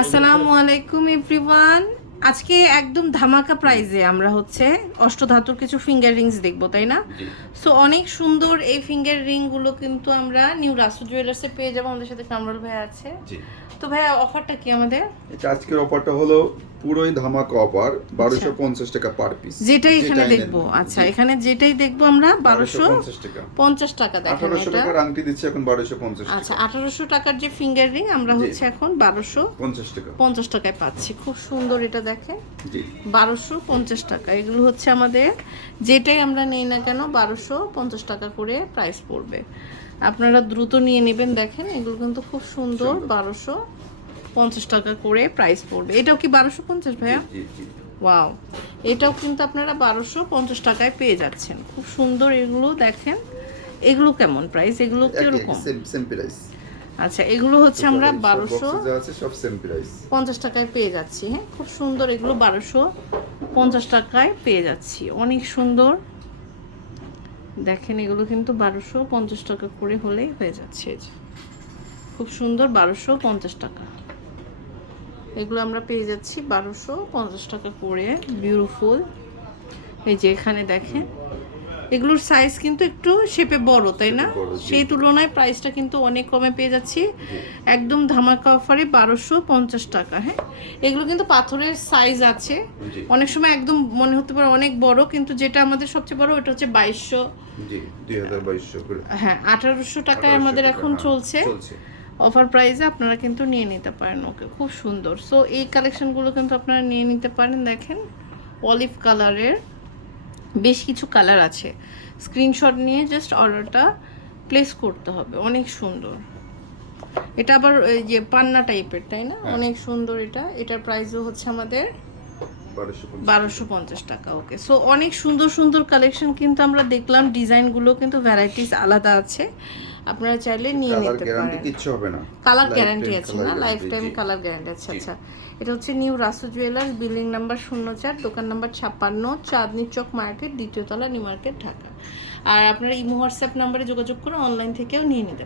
আসসালামু আলাইকুম এভরিওয়ান। আজকে একদম ধামাকা প্রাইজে আমরা হচ্ছে অষ্টধাতুর কিছু ফিঙ্গার রিংস দেখব তাই না? সো অনেক সুন্দর এই ফিঙ্গার রিংগুলো কিন্তু আমরা নিউ রাসু জুয়েলার্সে পেয়ে যাব। আমাদের সাথে কামরুল ভাই আছে। তো ভাইয়া অফারটা কি আমাদের? আজকের অফারটা হলো পুরোই ধামাকা অফার বারোশো পঞ্চাশ টাকা পার পিস যেটাই এখানে দেখব। আচ্ছা এখানে যেটাই দেখব আমরা বারোশো টাকা। পঞ্চাশ টাকা দেখেন আঠারোশো এটা। টাকার আংটি দিচ্ছে এখন বারোশো পঞ্চাশ আচ্ছা টাকা আঠারোশো টাকার যে ফিঙ্গার রিং আমরা হচ্ছে এখন বারোশো পঞ্চাশ টাকা। পঞ্চাশ টাকায় পাচ্ছি। খুব সুন্দর এটা দেখেন। জি। বারোশো পঞ্চাশ টাকা। এগুলো হচ্ছে আমাদের যেটাই আমরা নেই না কেন বারোশো পঞ্চাশ টাকা করে প্রাইস পড়বে। আপনারা দ্রুত নিয়ে নেবেন দেখেন। এগুলো কিন্তু খুব সুন্দর। বারোশো পঞ্চাশ টাকা করে প্রাইস পড়বে। এটাও কি বারোশো পঞ্চাশ ভাইয়া? ওয়াও এটাও কিন্তু আপনারা বারোশো পঞ্চাশ টাকায় পেয়ে যাচ্ছেন। খুব সুন্দর এগুলো দেখেন। এগুলো কেমন প্রাইস এগুলো কীরকম? আচ্ছা এগুলো হচ্ছে আমরা বারোশো পঞ্চাশ টাকায় পেয়ে যাচ্ছি হ্যাঁ? খুব সুন্দর এগুলো বারোশো পঞ্চাশ টাকায় পেয়ে যাচ্ছি। অনেক সুন্দর। দেখেন এগুলো কিন্তু বারোশো পঞ্চাশ টাকা করে হলেই হয়ে যাচ্ছে। খুব সুন্দর বারোশো পঞ্চাশ টাকা। এগুলো আমরা পেয়ে যাচ্ছি বারোশো পঞ্চাশ টাকা করে বিউটিফুল এই যে এখানে দেখেন এগুলোর সাইজ কিন্তু একটু শেপে বড় তাই না? সেই তুলনায় প্রাইসটা কিন্তু অনেক কমে পেয়ে যাচ্ছি। একদম ধামাকা অফারে বারোশো পঞ্চাশ টাকা হ্যাঁ? এগুলো কিন্তু পাথরের সাইজ আছে। অনেক সময় একদম মনে হতে পারে অনেক বড় কিন্তু যেটা আমাদের সবচেয়ে বড় ওটা হচ্ছে বাইশশো। হ্যাঁ আঠারোশো টাকায় আমাদের এখন হ্যাঁ, চলছে। অফার প্রাইসে আপনারা কিন্তু নিয়ে নিতে পারেন ওকে খুব সুন্দর। সো এই কালেকশনগুলো কিন্তু আপনারা নিয়ে নিতে পারেন দেখেন অলিভ কালারের বেশ কিছু কালার আছে। স্ক্রিনশট নিয়ে জাস্ট অর্ডারটা প্লেস করতে হবে অনেক সুন্দর। এটা আবার এই যে পান্না টাইপের তাই না? অনেক সুন্দর এটা। এটার প্রাইসও হচ্ছে আমাদের বারোশো পঞ্চাশ। টাকা ওকে সো অনেক সুন্দর সুন্দর কালেকশন কিন্তু আমরা দেখলাম ডিজাইনগুলো কিন্তু ভ্যারাইটিস আলাদা আছে। আপনারা চাইলে নিয়ে নিতে গ্যারান্টি পারেন। কিচ্ছু হবে না। কালার গ্যারান্টি আছে না? লাইফ টাইম কালার গ্যারান্টি আছে আচ্ছা। এটা হচ্ছে new Rasu jewellers building number শূন্য চার দোকান নাম্বার ছাপ্পান্ন চাঁদনি চক মার্কেট দ্বিতীয় তলা নিউ মার্কেট ঢাকা। আর আপনারা ইমো হোয়াটসঅ্যাপ নাম্বারে যোগাযোগ করে অনলাইন থেকেও নিয়ে নিতে